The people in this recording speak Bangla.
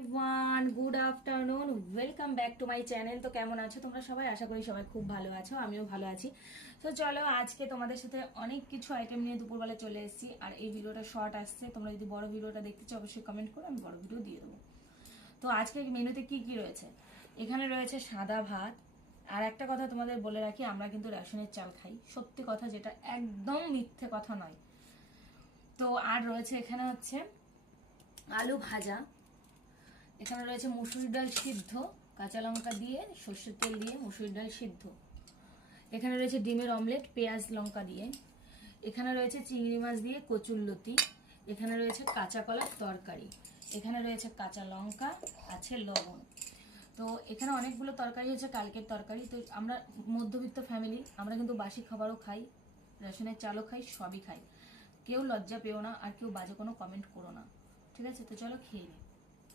Everyone, good afternoon, welcome back to my channel. তো কেমন আছো তোমরা সবাই? আশা করি সবাই খুব ভালো আছো, আমিও ভালো আছি। তো চলো, আজকে তোমাদের সাথে অনেক কিছু আইটেম নিয়ে দুপুরবেলা চলে এসেছি। আর এই ভিডিওটা শর্ট আসছে, তোমরা যদি বড় ভিডিওটা দেখতে চাও অবশ্যই কমেন্ট করো, আমি বড় ভিডিও দিয়ে দেবো। তো আজকে মেনুতে কি কি রয়েছে? এখানে রয়েছে সাদা ভাত। আর একটা কথা তোমাদের বলে রাখি, আমরা কিন্তু রেশনের চাল খাই, সত্যি কথা, যেটা একদম মিথ্যে কথা নয়। তো আর রয়েছে এখানে হচ্ছে আলু ভাজা, এখানে রয়েছে মুসুর ডাল সিদ্ধ, কাঁচা লঙ্কা দিয়ে সর্ষের তেল দিয়ে মুসুর ডাল সিদ্ধ, এখানে রয়েছে ডিমের অমলেট পেঁয়াজ লঙ্কা দিয়ে, এখানে রয়েছে চিংড়ি মাছ দিয়ে কচুরলতি, এখানে রয়েছে কাঁচা কলার তরকারি, এখানে রয়েছে কাঁচা লঙ্কা, আছে লবণ। তো এখানে অনেকগুলো তরকারি হচ্ছে কালকের তরকারি। তো আমরা মধ্যবিত্ত ফ্যামিলি, আমরা কিন্তু বাসি খাবারও খাই, রেশনের চালও খাই, সবই খাই। কেউ লজ্জা পেও না, আর কেউ বাজে কোনো কমেন্ট করো না, ঠিক আছে? তো চলো খেয়ে নিই।